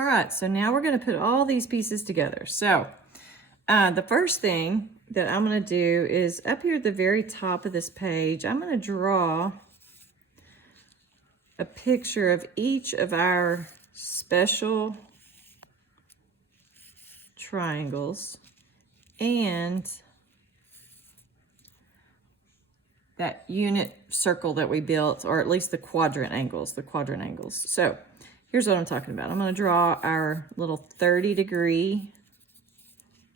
All right, so now we're going to put all these pieces together. So the first thing that I'm going to do is up here at the very top of this page, I'm going to draw a picture of each of our special triangles and that unit circle that we built, or at least the quadrant angles. So here's what I'm talking about. I'm going to draw our little 30-degree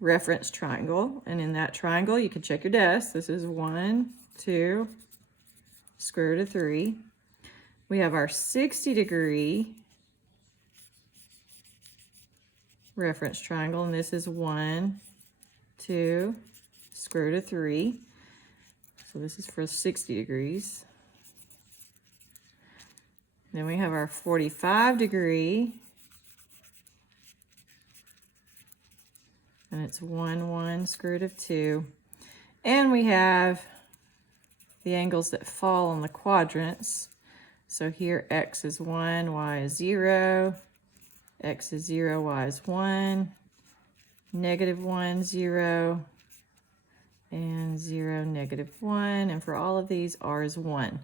reference triangle, and in that triangle you can check your desk. This is 1, 2, square root of 3. We have our 60-degree reference triangle, and this is 1, 2, square root of 3. So this is for 60 degrees. Then we have our 45-degree, and it's 1, 1, square root of 2. And we have the angles that fall on the quadrants. So here x is 1, y is 0, x is 0, y is 1, -1, 0, and 0, -1. And for all of these, r is 1.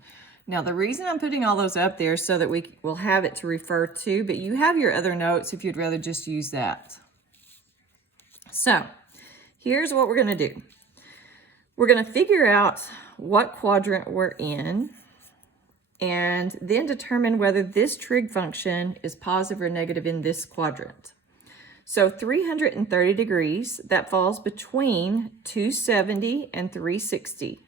Now, the reason I'm putting all those up there is so that we will have it to refer to, but you have your other notes if you'd rather just use that. So here's what we're going to do. We're going to figure out what quadrant we're in and then determine whether this trig function is positive or negative in this quadrant. So 330 degrees, that falls between 270 and 360.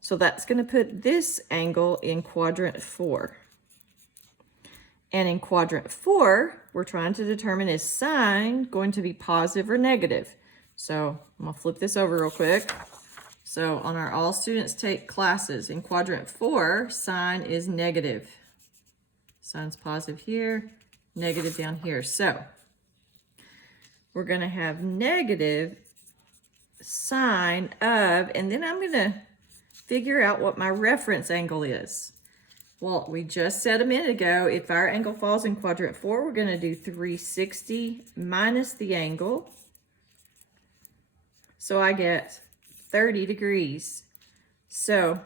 So that's going to put this angle in quadrant 4. And in quadrant 4, we're trying to determine, is sine going to be positive or negative? So I'm going to flip this over real quick. So on our all students take classes, in quadrant 4, sine is negative. Sine's positive here, negative down here. So we're going to have negative sine of, and then I'm going to figure out what my reference angle is. Well, we just said a minute ago, if our angle falls in quadrant 4, we're going to do 360 minus the angle. So I get 30 degrees. So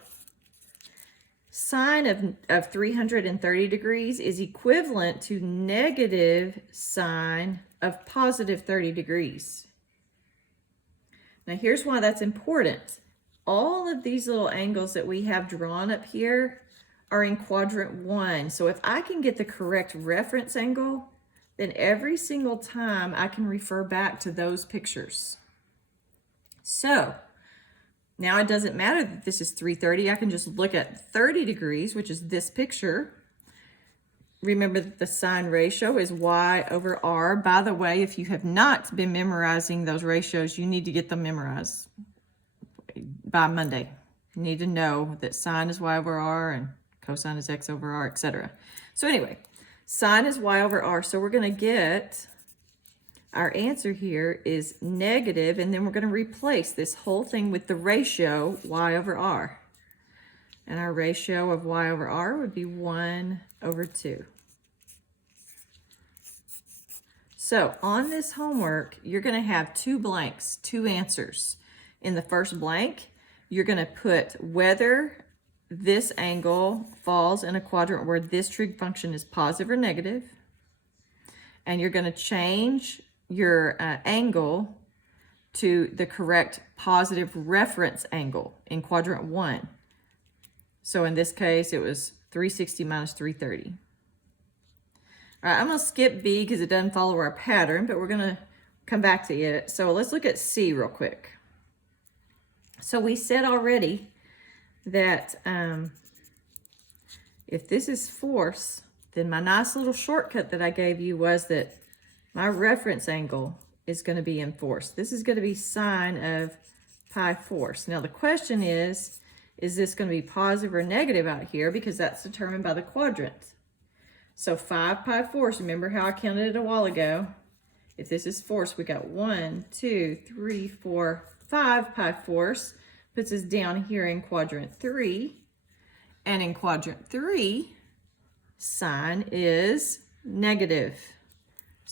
sine of 330 degrees is equivalent to negative sine of positive 30 degrees. Now here's why that's important. All of these little angles that we have drawn up here are in quadrant 1. So if I can get the correct reference angle, then every single time I can refer back to those pictures. So now it doesn't matter that this is 330. I can just look at 30 degrees, which is this picture. Remember that the sine ratio is y over r. By the way, if you have not been memorizing those ratios, you need to get them memorized by Monday. You need to know that sine is y over r and cosine is x over r, etc. So anyway, sine is y over r. So we're going to get, our answer here is negative, and then we're going to replace this whole thing with the ratio y over r. And our ratio of y over r would be 1 over 2. So on this homework, you're going to have 2 blanks, 2 answers. In the first blank, you're going to put whether this angle falls in a quadrant where this trig function is positive or negative. And you're going to change your angle to the correct positive reference angle in quadrant 1. So in this case, it was 360 minus 330. All right, I'm going to skip B because it doesn't follow our pattern, but we're going to come back to it. So let's look at C real quick. So we said already that if this is force, then my nice little shortcut that I gave you was that my reference angle is going to be in force. This is going to be sine of pi force. Now the question is this going to be positive or negative out here? Because that's determined by the quadrant. So 5 pi force, remember how I counted it a while ago? If this is force, we got 1, 2, 3, 4, 5 pi force. Puts us down here in quadrant 3. And in quadrant 3, sine is negative.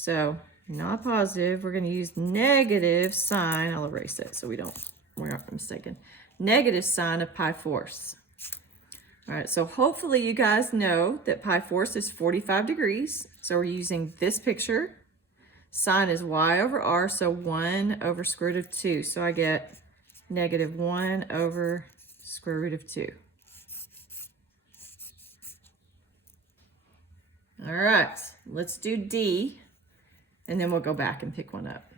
So not positive, we're going to use negative sign. I'll erase it so we aren't mistaken. Negative sign of pi fourths. All right, so hopefully you guys know that pi fourths is 45 degrees. So we're using this picture. Sine is y over r, so 1 over square root of 2. So I get negative 1 over square root of 2. All right, let's do D, and then we'll go back and pick one up.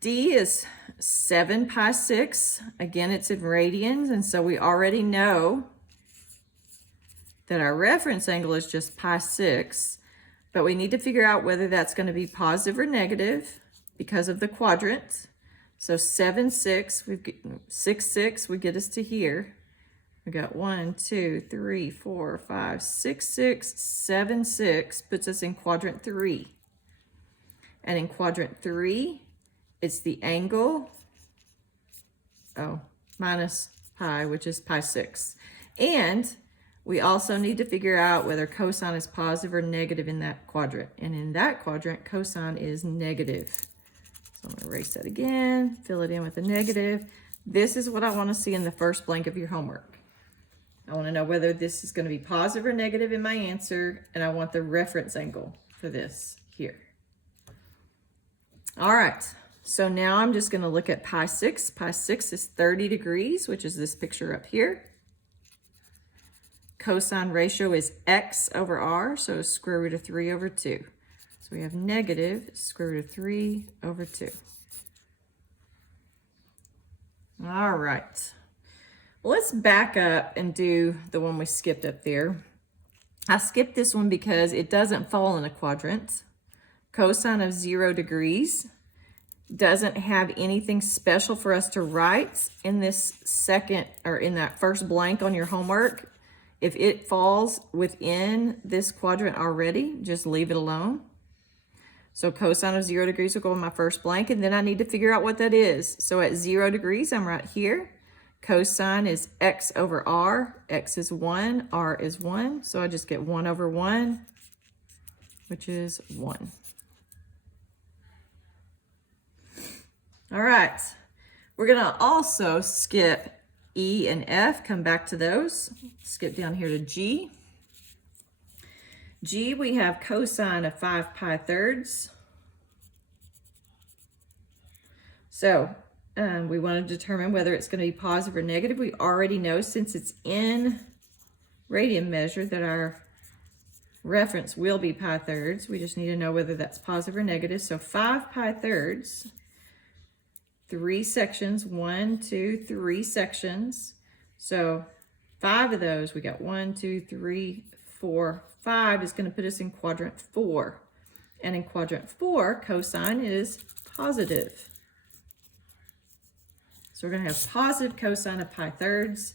D is 7 pi 6. Again, it's in radians, and so we already know that our reference angle is just pi 6. But we need to figure out whether that's going to be positive or negative because of the quadrant. So 7, 6, 6, 6 would get us to here. We got 1, 2, 3, 4, 5, 6, 6, 7, 6 puts us in quadrant 3. And in quadrant 3, it's the angle, minus pi, which is pi 6. And we also need to figure out whether cosine is positive or negative in that quadrant. And in that quadrant, cosine is negative. So I'm going to erase that again, fill it in with a negative. This is what I want to see in the first blank of your homework. I want to know whether this is going to be positive or negative in my answer, and I want the reference angle for this here. All right, so now I'm just going to look at pi 6. Pi 6 is 30 degrees, which is this picture up here. Cosine ratio is x over r, so square root of 3 over 2. So we have negative square root of 3 over 2. All right. Well, let's back up and do the one we skipped up there. I skipped this one because it doesn't fall in a quadrant. Cosine of 0 degrees doesn't have anything special for us to write in this second, or in that first blank on your homework. If it falls within this quadrant already, just leave it alone. So cosine of 0 degrees will go in my first blank, and then I need to figure out what that is. So at 0 degrees, I'm right here. Cosine is x over r. X is 1, r is 1. So I just get 1 over 1, which is 1. All right. We're going to also skip E and F, come back to those. Skip down here to G. G, we have cosine of 5 pi thirds. So we want to determine whether it's going to be positive or negative. We already know, since it's in radian measure, that our reference will be pi thirds. We just need to know whether that's positive or negative. So 5 pi thirds, 3 sections, 1, 2, 3 sections. So 5 of those, we got 1, 2, 3, 4, 5 is going to put us in quadrant 4. And in quadrant 4, cosine is positive. So we're going to have positive cosine of pi thirds.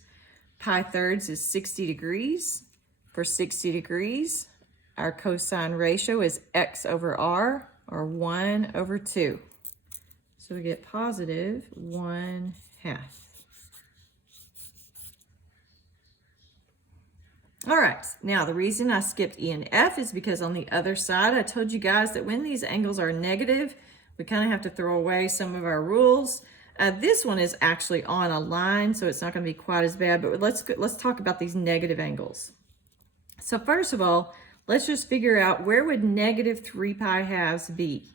Pi thirds is 60 degrees. For 60 degrees, our cosine ratio is x over r, or 1 over 2. So we get positive 1/2. All right, now the reason I skipped E and F is because on the other side, I told you guys that when these angles are negative, we kind of have to throw away some of our rules. This one is actually on a line, so it's not going to be quite as bad, but let's talk about these negative angles. So first of all, let's just figure out, where would negative 3 pi halves be?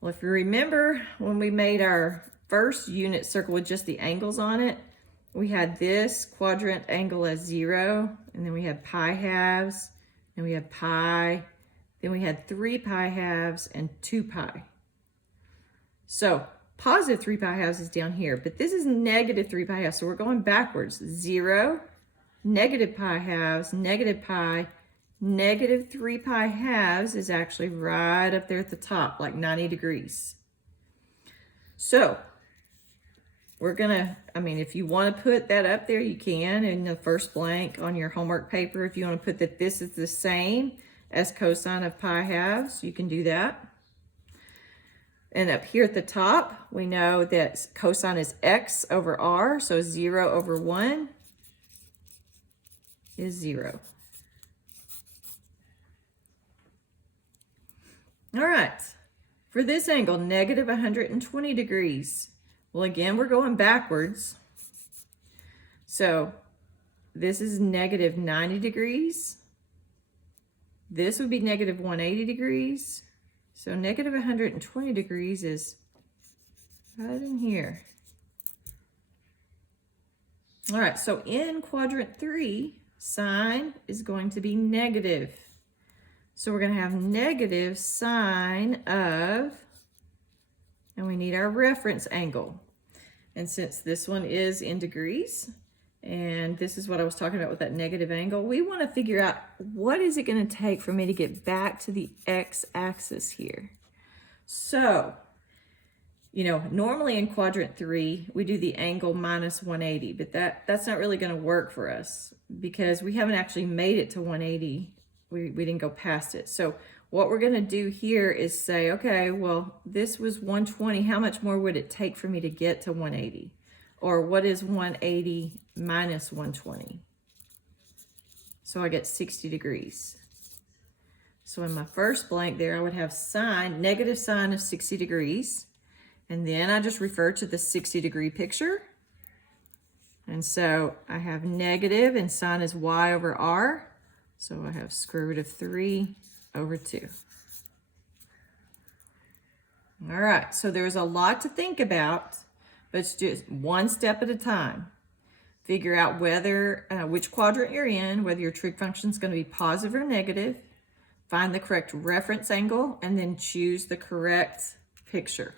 Well, if you remember when we made our first unit circle with just the angles on it, we had this quadrant angle as 0, and then we had pi halves, and we had pi, then we had 3 pi halves and 2 pi. So positive 3 pi halves is down here, but this is negative 3 pi halves, so we're going backwards. 0, negative pi halves, negative pi, negative 3 pi halves is actually right up there at the top, like 90 degrees. So we're gonna, if you want to put that up there, you can in the first blank on your homework paper. If you want to put that this is the same as cosine of pi halves, you can do that. And up here at the top, we know that cosine is x over r, so 0 over 1 is 0. All right, for this angle, negative 120 degrees. Well, again, we're going backwards. So this is negative 90 degrees. This would be negative 180 degrees. So negative 120 degrees is right in here. All right, so in quadrant 3, sine is going to be negative. So we're going to have negative sine of, and we need our reference angle. And since this one is in degrees, and this is what I was talking about with that negative angle, we want to figure out what is it going to take for me to get back to the x-axis here. So, you know, normally in quadrant 3, we do the angle minus 180, but that's not really going to work for us because we haven't actually made it to 180. We didn't go past it. So what we're going to do here is say, okay, well, this was 120. How much more would it take for me to get to 180? Or what is 180 minus 120? So I get 60 degrees. So in my first blank there, I would have sine, negative sine of 60 degrees. And then I just refer to the 60-degree picture. And so I have negative, and sine is y over r. So I have square root of 3 over 2. All right, so there's a lot to think about, but it's just one step at a time. Figure out whether, which quadrant you're in, whether your trig function is going to be positive or negative. Find the correct reference angle, and then choose the correct picture.